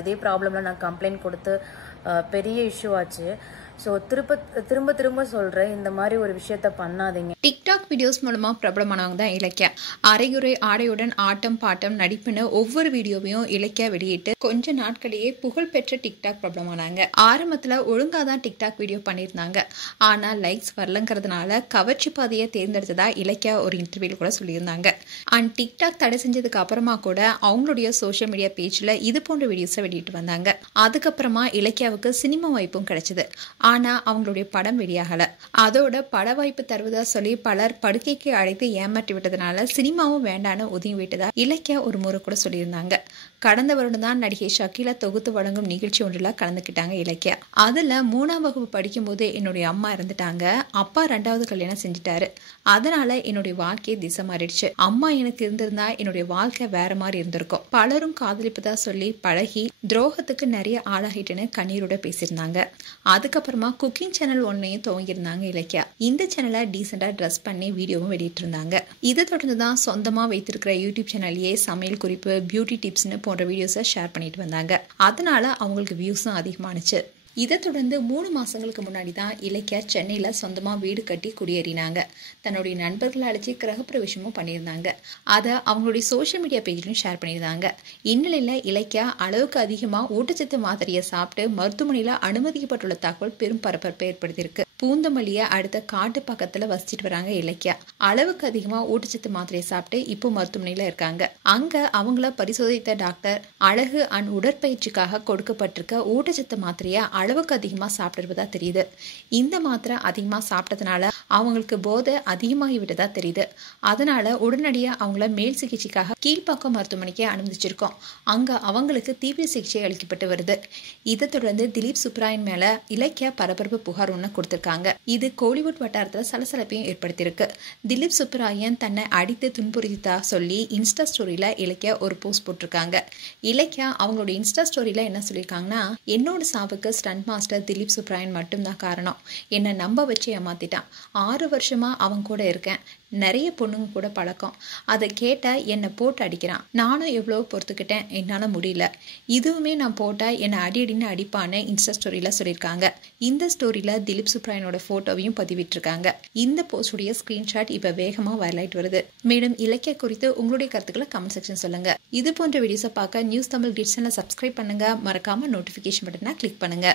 இதே ப்ராப்ளமில் நான் கம்ப்ளைண்ட் கொடுத்து பெரிய இஷ்யூ ஆச்சு. ஸோ திரும்ப திரும்ப சொல்கிறேன், இந்த மாதிரி ஒரு விஷயத்த பண்ணாதீங்க. டிக்டாக் வீடியோஸ் மூலமாக பிரபலமானவங்க தான் இலக்கியா. அரைகுறை ஆடையுடன் ஆட்டம் பாட்டம் நடிப்புன்னு ஒவ்வொரு வீடியோவையும் இலக்கியா வெளியிட்டு கொஞ்ச நாட்களிலேயே புகழ்பெற்ற டிக்டாக் பிரபலமானாங்க. ஆரம்பத்தில் ஒழுங்காக தான் டிக்டாக் வீடியோ பண்ணியிருந்தாங்க. ஆனால் லைக்ஸ் வரலங்கிறதுனால கவர்ச்சி பாதையை தேர்ந்தெடுத்ததா இலக்கியா ஒரு இன்டர்வியூல கூட சொல்லியிருந்தாங்க. அண்ட் டிக்டாக் தடை செஞ்சதுக்கு அப்புறமா கூட அவங்களுடைய சோஷியல் மீடியா பேஜில் இது போன்ற வீடியோஸை வெளியிட்டு வந்தாங்க. அதுக்கப்புறமா இலக்கியாவுக்கு சினிமா வாய்ப்பும் கிடைச்சது. ஆனா அவங்களுடைய படம் வெளியாகல. அதோட பட வாய்ப்பு தருவதா சொல்லி பலர் படுக்கைக்கு அழைத்து ஏமாற்றி விட்டதுனால சினிமாவும் வேண்டான்னு ஒதுங்கி விட்டதா இலக்கியா ஒரு முறை கூட சொல்லியிருந்தாங்க. கடந்த வருடம் தான் நடிகை ஷக்கீலா தொகுத்து வழங்கும் நிகழ்ச்சி ஒன்றில் கலந்துக்கிட்டாங்க இலக்கியா. அதில் 3ஆம் வகுப்பு படிக்கும் போது என்னுடைய அம்மா இறந்துட்டாங்க, அப்பா 2வது கல்யாணம் செஞ்சுட்டாரு, அதனால என்னுடைய வாழ்க்கையை திசை மாறிடுச்சு. அம்மா எனக்கு இருந்திருந்தா என்னுடைய வாழ்க்கை வேற மாதிரி இருந்திருக்கும். பலரும் காதலிப்பதா சொல்லி பழகி துரோகத்துக்கு நிறைய ஆளாகிட்டுன்னு கண்ணீரோட பேசியிருந்தாங்க. அதுக்கப்புறமா குக்கிங் சேனல் ஒன்னையும் துவங்கியிருந்தாங்க இலக்கியா. இந்த சேனலை டீசெண்டா ட்ரெஸ் பண்ணி வீடியோவும் வெளியிட்டு இருந்தாங்க. இதை தொடர்ந்து தான் சொந்தமா வைத்திருக்கிற யூடியூப் சேனல்லையே சமையல் குறிப்பு, பியூட்டி டிப்ஸ்னு போன்ற வீடியோஸை ஷேர் பண்ணிட்டு வந்தாங்க. அதனால அவங்களுக்கு வியூஸும் அதிகமானுச்சு. இதை தொடர்ந்து 3 மாசங்களுக்கு முன்னாடி தான் இலக்கியா சென்னையில் சொந்தமாக வீடு கட்டி குடியேறினாங்க. தன்னுடைய நண்பர்களை அழைச்சி கிரகப்பிரவேசமும் பண்ணியிருந்தாங்க. அதை அவங்களுடைய சோஷியல் மீடியா பேஜ்லையும் ஷேர் பண்ணியிருந்தாங்க. இந்நிலையில் இலக்கியா அளவுக்கு அதிகமாக ஊட்டச்சத்து மாத்திரையை சாப்பிட்டு மருத்துவமனையில் அனுமதிக்கப்பட்டுள்ள தகவல் பெரும் பரபரப்பை ஏற்படுத்தியிருக்கு. பூந்தமல்லியை அடுத்த காட்டு பக்கத்தில் வசிச்சுட்டு வராங்க இலக்கியா. அளவுக்கு அதிகமாக ஊட்டச்சத்து மாத்திரையை சாப்பிட்டு இப்போ மருத்துவமனையில் இருக்காங்க. அங்கே அவங்கள பரிசோதித்த டாக்டர் அழகு அண்ட் உடற்பயிற்சிக்காக கொடுக்கப்பட்டிருக்க ஊட்டச்சத்து மாத்திரையை அளவுக்கு அதிகமாக சாப்பிட்டுருப்பதா தெரியுது. இந்த மாத்திரை அதிகமாக சாப்பிட்டதுனால அவங்களுக்கு போதை அதிகமாகி விட்டதா தெரியுது. அதனால உடனடியாக அவங்கள மேல் சிகிச்சைக்காக கீழ்ப்பாக்கம் மருத்துவமனைக்கு அனுமதிச்சிருக்கோம். அங்கே அவங்களுக்கு தீவிர சிகிச்சை அளிக்கப்பட்டு வருது. இதை தொடர்ந்து திலீப் சுப்ராயன் மேல இலக்கியா பரபரப்பு புகார் ஒன்று கொடுத்திருக்காங்க. இது கோலிவுட் வட்டாரத்தில் சலசலப்பையும் ஏற்படுத்தியிருக்கு. திலீப் சுப்ராயன் தன்னை அடித்து துன்புறுத்தா சொல்லி இன்ஸ்டா ஸ்டோரியில இலக்கியா ஒரு போஸ்ட் போட்டிருக்காங்க. இலக்கியா அவங்களோட இன்ஸ்டா ஸ்டோரியில என்ன சொல்லியிருக்காங்கன்னா, என்னோட சாவுக்கு ஸ்டண்ட் மாஸ்டர் திலீப் சுப்ராயன் மட்டும்தான் காரணம். என்னை நம்ப வச்சு ஏமாத்திட்டான். 6 வருஷமா அவன் கூட இருக்கேன். நிறைய பொண்ணுங்க கூட பழக்கம். அதை கேட்டா என்னை போட்டு அடிக்கிறான். நானும் எவ்வளோ பொறுத்துக்கிட்டேன், என்னால் முடியல. இதுவுமே நான் போட்டால் என்னை அடின்னு அடிப்பான்னு இன்ஸ்டா ஸ்டோரியில் சொல்லியிருக்காங்க. இந்த ஸ்டோரியில் திலீப் சுப்ராயனோட ஃபோட்டோவையும் பதிவிட்டிருக்காங்க. இந்த போஸ்டுடைய ஸ்க்ரீன்ஷாட் இப்போ வேகமாக வைரலாயிட்டு வருது. மேலும் இலக்கிய குறித்து உங்களுடைய கருத்துக்களை கமெண்ட் செக்ஷன் சொல்லுங்க. இது போன்ற வீடியோஸை பார்க்க நியூஸ் தமிழ் கிட்ஸ் சேனலை சப்ஸ்கிரைப் பண்ணுங்க. மறக்காம நோட்டிஃபிகேஷன் பட்டனை கிளிக் பண்ணுங்க.